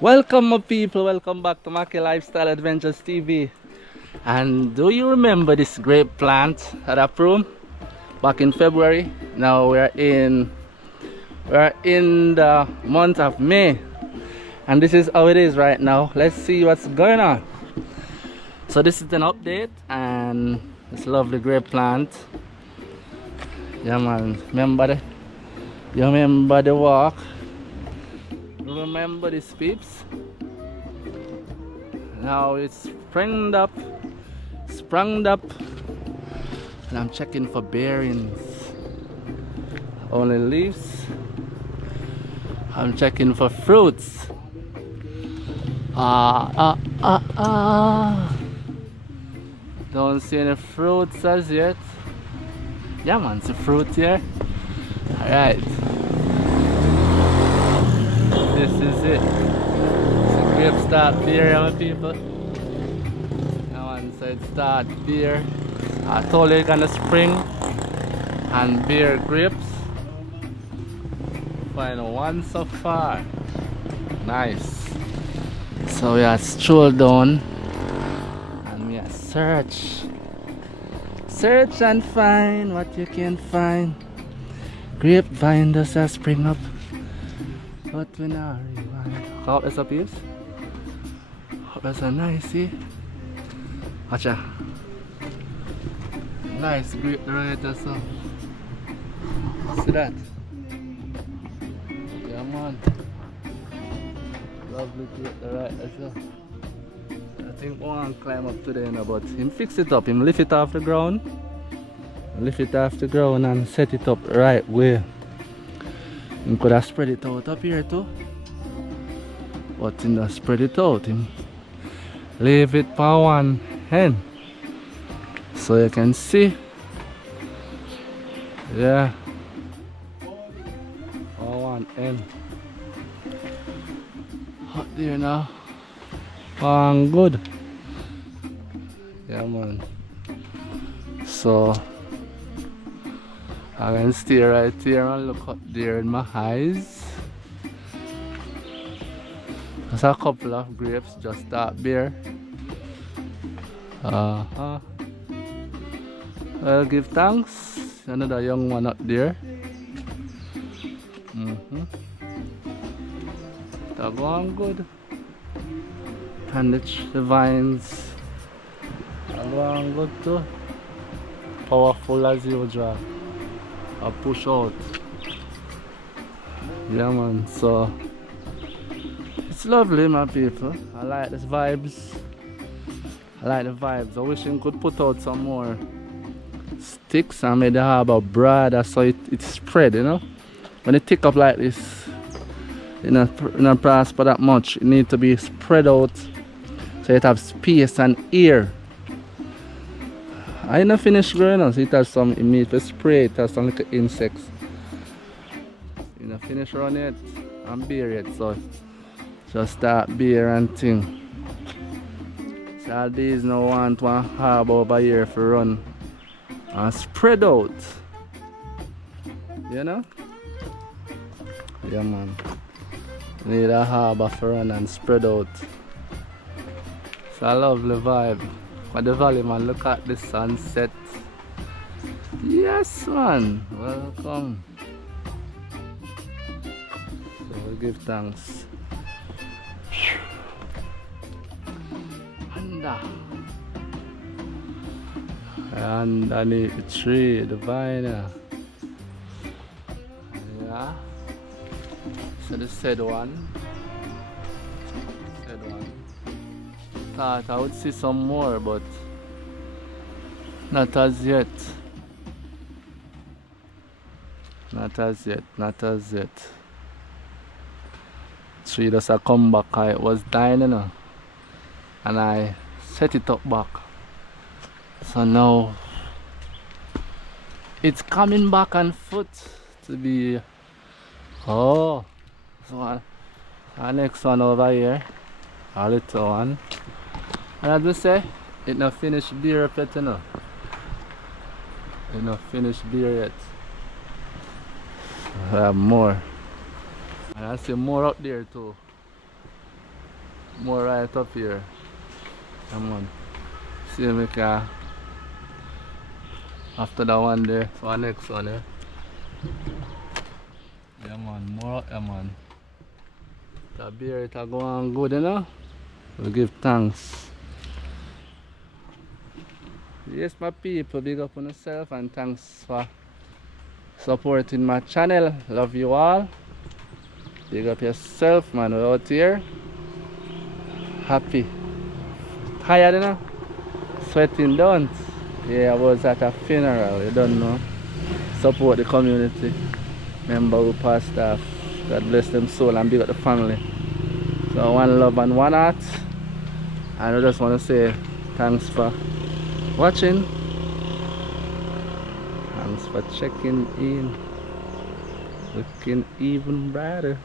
Welcome, my people. Welcome back to Maki Lifestyle Adventures TV. And do you remember this grape plant at our room back in February? Now we're in the month of May, and this is how it is right now. Let's see what's going on. So this is an update, and this lovely grape plant. Yeah, man. You remember the walk? Remember these peeps? Now it's sprung up, and I'm checking for bearings. Only leaves. I'm checking for fruits. Don't see any fruits as yet. Yeah, man, it's a fruit here. Alright. This is it. It's a grape start beer, my people. Now one side start beer. I told you you're gonna spring and beer grapes. Find one so far. Nice. So we are stroll down and we are search and find what you can find. Grapevine does that spring up. But we not rewind. How is up here? That's a nice, see? Watch out. Nice grape right there, so. See that? Yeah, man. Lovely grape right there, so. I think one climb up today, you know, but him fix it up. Him lift it off the ground. Lift it off the ground and set it up right way. You could have spread it out up here too, but in the spread it out, leave it for one end so you can see. Yeah, for one end. Hot there now. One good. Yeah, man. So I can stay right here and look up there in my eyes. There's a couple of grapes just that bare. I'll give thanks. Another young one up there. That going good. And the vines are going good too. Powerful as usual. I push out. Yeah, man, so it's lovely, my people. I like the vibes. I wish you could put out some more sticks and maybe have a broader so it spread, you know. When it tick up like this, you know, not prosper that much. It need to be spread out so it have space and air. I not finished growing up, so it has some, it needs to spray, it has some little insects. You know, finish run it and bear it, so just start beer and thing. So all these now want one herb over here for run and spread out. You know? Yeah, man. Need a herb for run and spread out. It's a lovely vibe. At the valley, man, look at the sunset. Yes, man. Welcome. So we'll give thanks. And underneath the tree, the vine. Yeah. So the said one. Thought I would see some more, but not as yet. Not as yet. Tree just a come back. It was dying, you know, and I set it up back. So now it's coming back on foot to be. Oh, so our next one over here, a little one. And as I say, it not finished beer up yet, you know. It not finished beer yet. I have more. And I see more up there too. more right up here. Come on. See me car. After that one there, for the next one, eh? Yeah man, more up here man. The beer it a go on good, you know? We give thanks. Yes my people, big up on yourself and thanks for supporting my channel. Love you all. Big up yourself man, we're out here. Happy. Tired, you know? Sweating don't. Yeah, I was at a funeral, you don't know. Support the community. Member who passed off. God bless them soul and big up the family. So one love and one heart. And I just want to say thanks for watching. Thanks for checking in. Looking even brighter.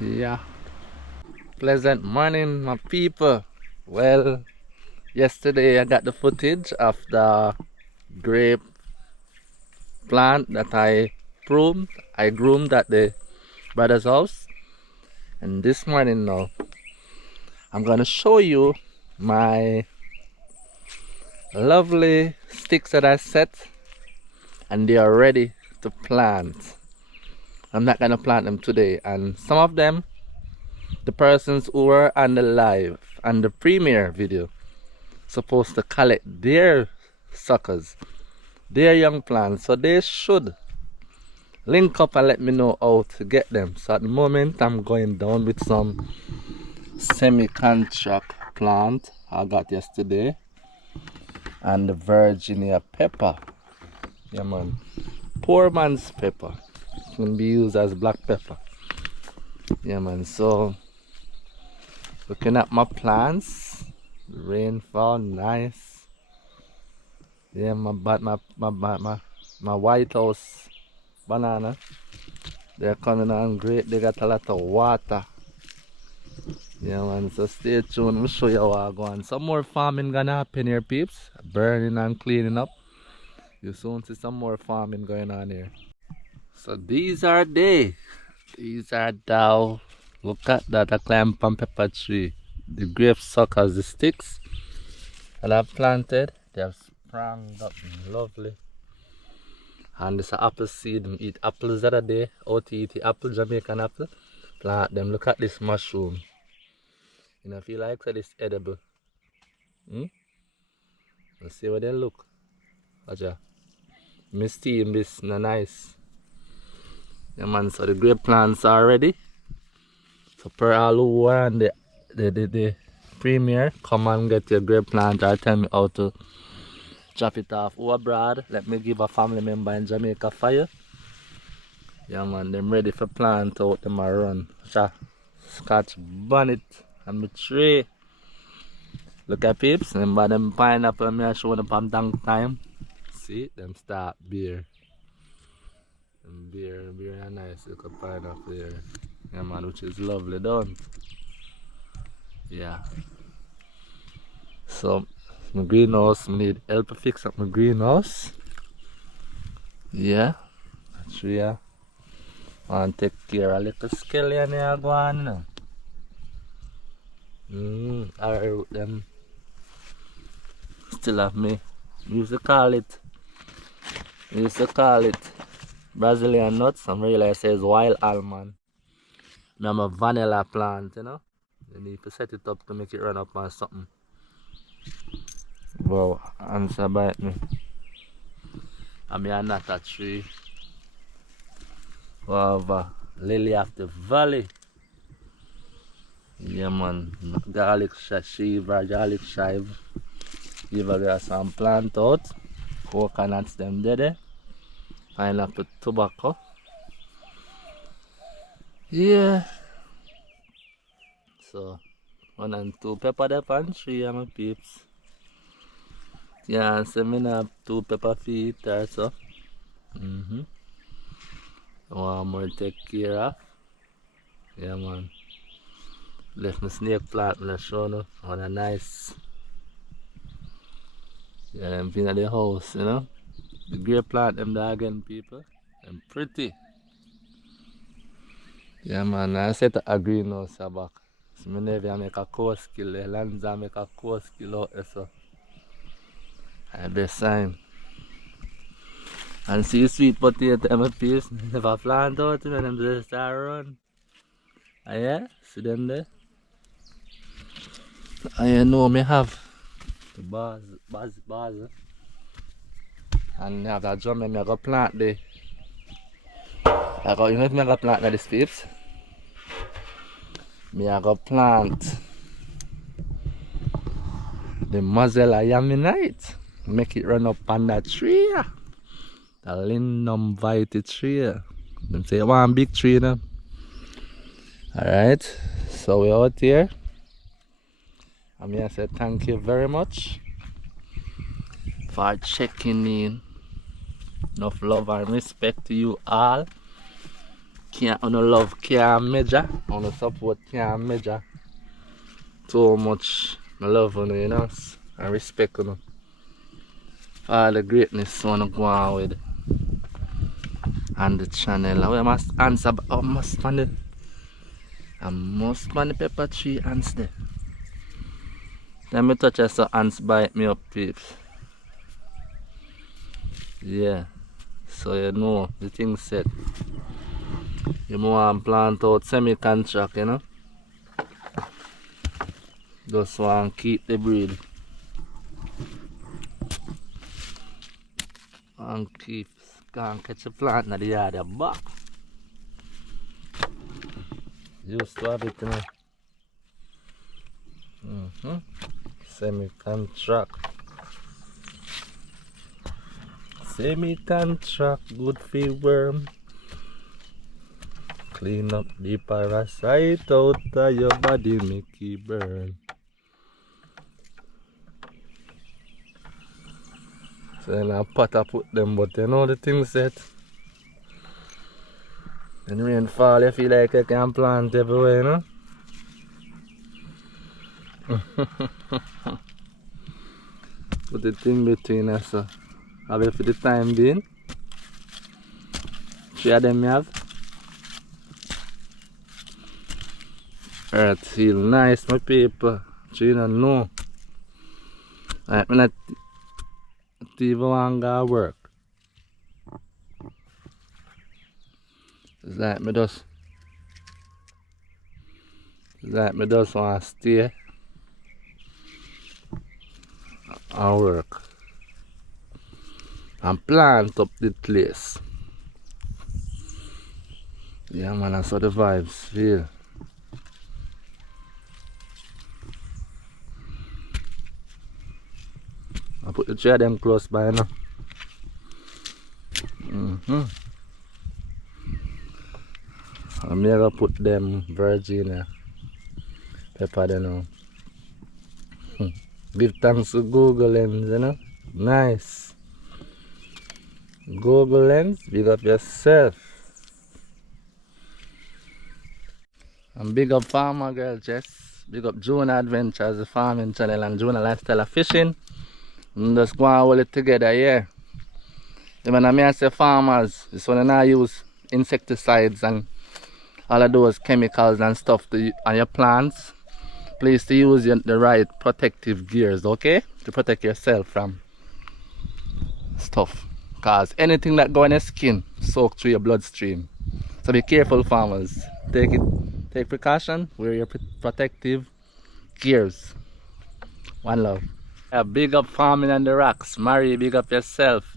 Yeah. Pleasant morning my people. Well, yesterday I got the footage of the grape plant that I groomed at the brother's house. And this morning now I'm gonna show you my lovely sticks that I set, and they are ready to plant. I'm not gonna plant them today, and some of them, the persons who were on the live and the premiere video, supposed to collect their suckers, their young plants, so they should link up and let me know how to get them. So at the moment I'm going down with some semi-contract plant I got yesterday and the Virginia pepper. Yeah man, poor man's pepper, can be used as black pepper. Yeah man, so looking at my plants, the rainfall nice. Yeah, my White House banana, they're coming on great. They got a lot of water. Yeah man, so stay tuned. I'll show you how I go on. Some more farming gonna happen here peeps. Burning and cleaning up. You soon see some more farming going on here. So these are they. These are thou. Look at that, a climb palm pepper tree. The grape suckers, the sticks that I've planted, they have sprung up lovely. And this is apple seed. I eat apples the other day. Out to eat the apple, Jamaican apple. Plant them. Look at this mushroom. You know, feel like it's edible. Let's see how they look. Watch out. Me steam this, no nice. Yeah man, so the grape plants are ready. So per all who are on the premiere, come and get your grape plant or tell me how to chop it off. Who abroad, let me give a family member in Jamaica fire. Yeah man, them ready for plant out, them a run. Scotch bonnet and the tree. Look at peeps, remember them pineapple me I showed up on dunk time. See, them start beer. Them beer are nice, look at pineapple here. Yeah man, which is lovely done. Yeah. So my greenhouse, I need help to fix up my greenhouse. Yeah. Tree. I want to take care of a little skeleton here go on. I root them. Still have me. Used to call it Brazilian nuts. I'm realize it says wild almond. Now I'm a vanilla plant, you know. You need to set it up to make it run up on something. Wow, answer bite me. I mean I'm not a tree. Wow, lily of the valley. Yeah man, garlic chive. Give a some plant out. Coconuts them there. Pineapple tobacco. Yeah. So 1 and 2 pepper the pan 3 my peeps. Yeah, so me have 2 pepper feet or so. One more take care of. Yeah man. Left my snake plant in the show no. On a nice. Yeah, them been at the house, you know. The grape plant them there again people. And pretty. Yeah man, I said to agree now, Sabak. So I never make a course skill, the lands I make a course skill out there, so I best sign. And see sweet potato in my piece, never plant out, you know, them just start run. Ah yeah, see them there? And you know me have the bars. And me have that drum and me go plant there. I go, you know if me go plant this pips? Me I go plant the Mozilla Yaminite. Make it run up on that tree. The Lindum Vitae tree. Them say one big tree, you know. Alright. So we're out here. And me I say thank you very much for checking in. Enough love and respect to you all. Can't love can't measure. Support can't measure. So much I love you know, and respect you. All the greatness I wanna go on with on the channel. I must answer I must find the pepper tree ants there. Let me touch it so ants bite me up, peeps. Yeah. So you know the thing set. You want to plant out semi-contract, you know. Just want to keep the breed. And can't catch a plant in the yard back. Used to have it, you know. Semi-contract. Semi-contract, good for worm. Clean up the parasite out of your body, make it burn. So in a pot I put them, but you know the thing set. When rain fall, you feel like you can plant everywhere, you know? Put the thing between us, so have it for the time being. 3 of them you have. Earth feel nice, my people. You don't know. Like, I'm not even want to work. It's like me just want to stay and work and plant up the place. Yeah man, that's how the vibes feel. I put the 3 of them close by now. I'm gonna put them Virginia pepper there now. Give thanks to Google Lens, you know. Nice. Google Lens, big up yourself. And big up Farmer Girl Jess. Big up Jonah Adventures, the farming channel, and Jonah Lifestyle of Fishing. And just go and hold it together, yeah. When I say farmers, it's when I use insecticides and all of those chemicals and stuff on your plants. Please to use the right protective gears, okay? To protect yourself from stuff. Because anything that goes in your skin soak through your bloodstream. So be careful, farmers. Take precaution, wear your protective gears. One love. Yeah, big up Farming on the Rocks. Mary, big up yourself.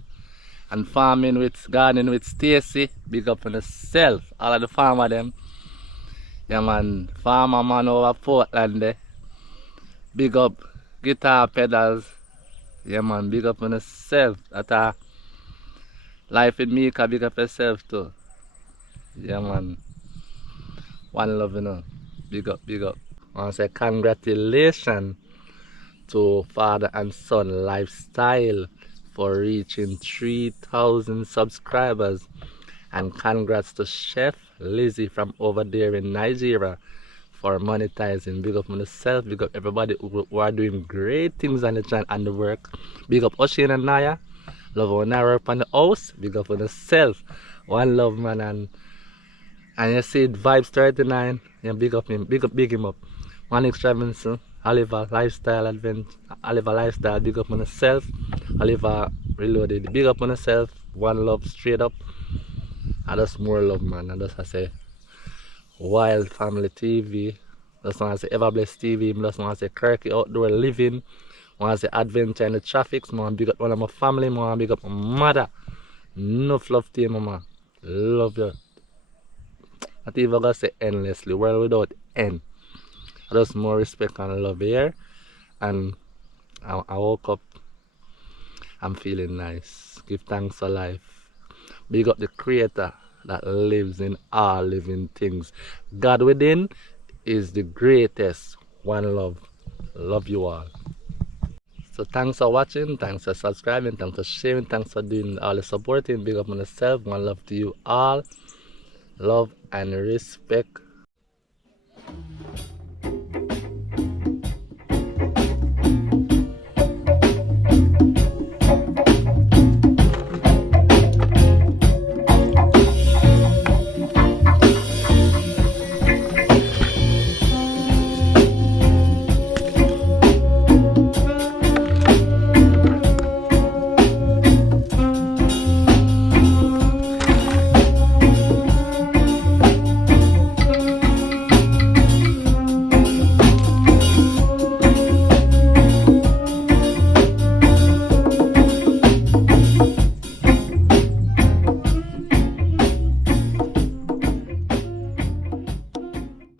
And gardening with Stacy, big up on yourself. All of the farmer them. Yeah man, farmer man over Portland there. Big up Guitar Pedals. Yeah man, big up on yourself. That life in Mika, big up yourself too. Yeah man. One love, you know. Big up, big up. I want to say congratulations to Father and Son Lifestyle for reaching 3,000 subscribers, and congrats to Chef Lizzie from over there in Nigeria for monetizing. Big up myself, big up everybody who are doing great things on the channel and the work. Big up Oshin and Naya, love on our work on the house. Big up on yourself. One love man, And you see Vibes 39, you big up him, big him up. Manix Robinson, Oliver Lifestyle Adventure, Oliver Lifestyle, big up on yourself. Oliver Reloaded, big up on yourself. One love straight up. And that's more love, man. And that's I say Wild Family TV. That's want to say Everblessed TV. That's want to say Quirky Outdoor Living. Want to say Adventure in the Traffics. Man, big up one of my family. Man, big up my mother. Enough love to you, mama. Love you. Not even gonna say endlessly. World without end. Just more respect and love here. And I woke up. I'm feeling nice. Give thanks for life. Big up the Creator that lives in all living things. God within is the greatest. One love. Love you all. So thanks for watching, thanks for subscribing, thanks for sharing, thanks for doing all the supporting. Big up on yourself. One love to you all. Love and respect.